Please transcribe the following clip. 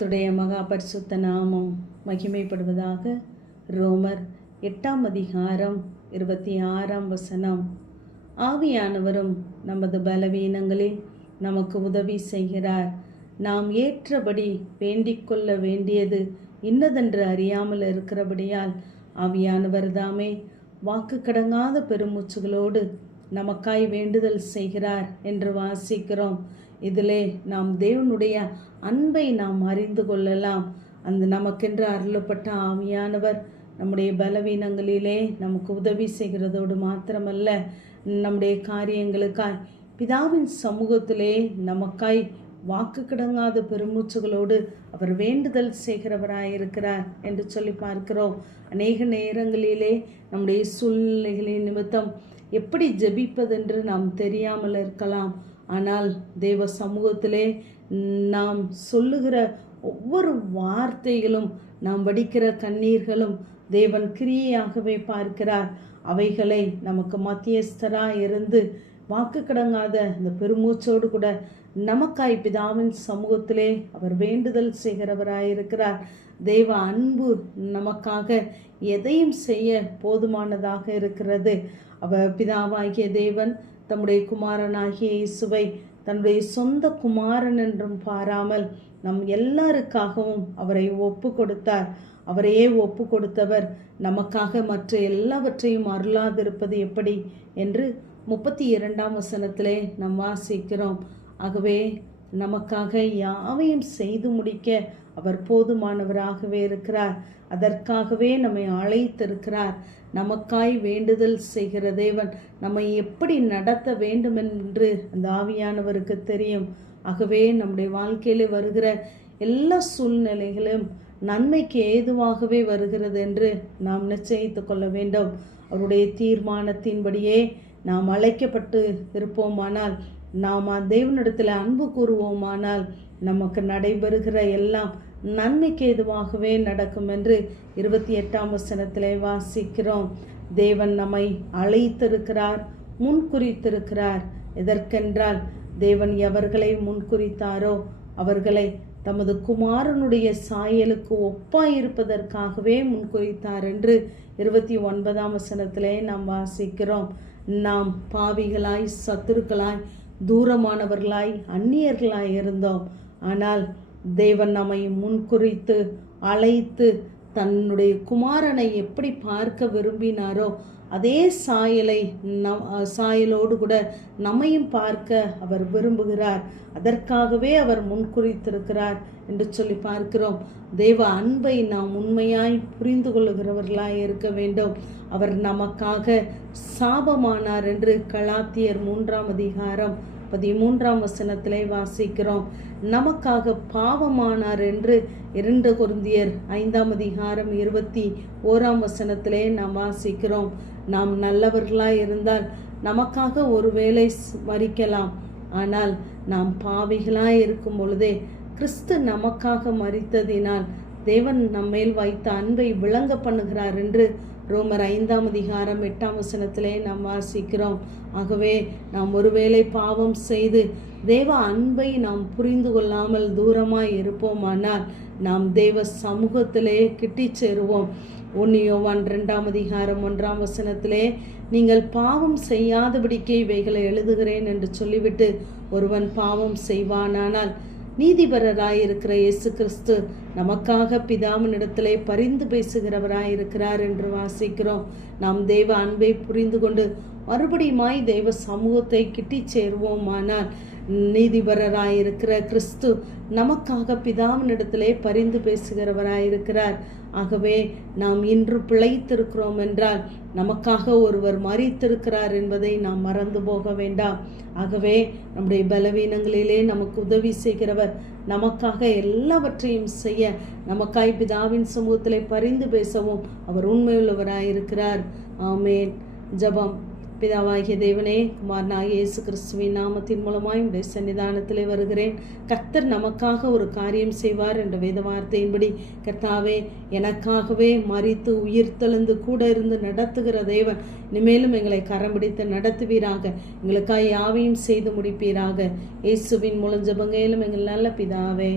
கர்த்தருடைய மகா பரிசுத்த நாமம் மகிமைப்படுவதாக. ரோமர் 8:26 ஆவியானவரும் நமது பலவீனங்களில் நமக்கு உதவி செய்கிறார். நாம் ஏற்றபடி வேண்டிக் கொள்ள வேண்டியது இன்னதென்று அறியாமல் இருக்கிறபடியால் ஆவியானவர் தாமே வாக்கு கடங்காத பெருமூச்சுகளோடு நமக்காய் வேண்டுதல் செய்கிறார் என்று வாசிக்கிறோம். இதிலே நாம் தேவனுடைய அன்பை நாம் அறிந்து கொள்ளலாம். அந்த நமக்கென்று அருளப்பட்ட ஆவியானவர் நம்முடைய பலவீனங்களிலே நமக்கு உதவி செய்கிறதோடு மாத்திரமல்ல, நம்முடைய காரியங்களுக்காய் பிதாவின் சமூகத்திலே நமக்காய் வாக்கு கிடங்காத பெருமூச்சுகளோடு அவர் வேண்டுதல் செய்கிறவராயிருக்கிறார் என்று சொல்லி பார்க்கிறோம். அநேக நேரங்களிலே நம்முடைய சூழ்நிலைகளின் நிமித்தம் எப்படி ஜெபிப்பதென்று நாம் தெரியாமல் இருக்கலாம். ஆனால் தேவ சமூகத்திலே நாம் சொல்லுகிற ஒவ்வொரு வார்த்தைகளும், நாம் வடிக்கிற கண்ணீர்களும் தேவன் கிரியையாகவே பார்க்கிறார். அவைகளை நமக்கு மத்தியஸ்தராக இருந்து வாக்கு கடங்காத இந்த பெருமூச்சோடு கூட நமக்காய் பிதாவின் சமூகத்திலே அவர் வேண்டுதல் செய்கிறவராயிருக்கிறார். தேவ அன்பு நமக்காக எதையும் செய்ய போதுமானதாக இருக்கிறது. அவர் பிதாவாகிய தேவன் தம்முடைய குமாரனாகிய இயேசுவை தன்னுடைய சொந்த குமாரன் என்றும் பாராமல் நம் எல்லாருக்காகவும் அவரை ஒப்பு கொடுத்தார். அவரையே ஒப்பு கொடுத்தவர் நமக்காக மற்ற எல்லாவற்றையும் அருளாதிருப்பது எப்படி என்று 32 நாம் வாசிக்கிறோம். ஆகவே நமக்காக யாவையும் செய்து முடிக்க அவர் போதுமானவராகவே இருக்கிறார். அதற்காகவே நம்மை அழைத்திருக்கிறார். நமக்காய் வேண்டுதல் செய்கிற தேவன் நம்மை எப்படி நடத்த வேண்டும் என்று அந்த ஆவியானவருக்கு தெரியும். ஆகவே நம்முடைய வாழ்க்கையில வருகிற எல்லா சூழ்நிலைகளும் நன்மைக்கு ஏதுவாகவே வருகிறது என்று நாம் நிச்சயித்து கொள்ள வேண்டும். அவருடைய தீர்மானத்தின்படியே நாம் அழைக்கப்பட்டு இருப்போமானால், நாம் தேவனிடத்தில் அன்பு கூறுவோமானால், நமக்கு நடைபெறுகிற எல்லாம் நன்மைக்கு ஏதுவாகவே நடக்கும் என்று 28 வாசிக்கிறோம். தேவன் நம்மை அழைத்திருக்கிறார், முன்குறித்திருக்கிறார். எதற்கென்றால் தேவன் எவர்களை முன்குறித்தாரோ அவர்களை தமது குமாரனுடைய சாயலுக்கு ஒப்பாயிருப்பதற்காகவே முன்குறித்தார் என்று 29 நாம் வாசிக்கிறோம். நாம் பாவிகளாய், சத்துருக்களாய், தூரமானவர்களாய், அந்நியர்களாய் இருந்தோம். ஆனால் தேவன் நம்மை முன்குறித்து அழைத்து தன்னுடைய குமாரனை எப்படி பார்க்க விரும்பினாரோ அதே சாயலோடு கூட நம்மையும் பார்க்க அவர் விரும்புகிறார். அதற்காகவே அவர் முன்குறித்திருக்கிறார் என்று சொல்லி பார்க்கிறோம். தேவ அன்பை நாம் உண்மையாய் புரிந்து கொள்ளுகிறவர்களாய் இருக்க வேண்டும். அவர் நமக்காக சாபமானார் என்று கலாத்தியர் 3:13 வாசிக்கிறோம். நமக்காக பாவமானார் என்று 2 கொரிந்தியர் 5:21 நாம் வாசிக்கிறோம். நாம் நல்லவர்களாய் இருந்தால் நமக்காக ஒருவேளை மரிக்கலாம். ஆனால் நாம் பாவிகளாய் இருக்கும் பொழுதே கிறிஸ்து நமக்காக மரித்ததினால் தேவன் நம்மேல் வைத்த அன்பை விளங்க பண்ணுகிறார் என்று ரோமர் 5:8 நாம் வாசிக்கிறோம். ஆகவே நாம் ஒருவேளை பாவம் செய்து தேவ அன்பை நாம் புரிந்து கொள்ளாமல் தூரமாய் இருப்போமானால் நாம் தேவ சமூகத்திலே கிட்டி சேருவோம். 1 யோவான் 2:1 நீங்கள் பாவம் செய்யாதபடிக்கு இவைகளை எழுதுகிறேன் என்று சொல்லிவிட்டு ஒருவன் பாவம் செய்வானானால் நீதிபரராயிருக்கிற இயேசு கிறிஸ்து நமக்காக பிதாவினிடத்திலே பரிந்து பேசுகிறவராயிருக்கிறார் என்று வாசிக்கிறோம். நாம் தேவ அன்பை புரிந்து கொண்டு மறுபடியுமாய் தேவ சமூகத்தை கிட்டி சேருவோமானால் நீதிபரராயிருக்கிற கிறிஸ்து நமக்காக பிதாவினிடத்திலே பரிந்து பேசுகிறவராயிருக்கிறார். ஆகவே நாம் இன்று பிழைத்திருக்கிறோம் என்றால் நமக்காக ஒருவர் மரித்திருக்கிறார் என்பதை நாம் மறந்து போக வேண்டாம். ஆகவே நம்முடைய பலவீனங்களிலே நமக்கு உதவி செய்கிறவர், நமக்காக எல்லாவற்றையும் செய்ய நமக்காய் பிதாவின் சமூகத்திலே பரிந்து பேசவும் அவர் உண்மையுள்ளவராயிருக்கிறார். ஆமேன். ஜெபம். பிதாவாகிய தேவனே, குமாரனாகிய இயேசு கிறிஸ்துவின் நாமத்தின் மூலமாய் உடைய சன்னிதானத்திலே வருகிறேன். கர்த்தர் நமக்காக ஒரு காரியம் செய்வார் என்ற வேத வார்த்தையின்படி கர்த்தாவே, எனக்காகவே மரித்து உயிர்த்தெழுந்து கூட இருந்து நடத்துகிற தேவன் இனிமேலும் எங்களை கரம் பிடித்து நடத்துவீராக. எங்களுக்காக யாவையும் செய்து முடிப்பீராக. இயேசுவின் மூலம் ஜெபங்கேலும் எங்கள் நல்ல பிதாவே.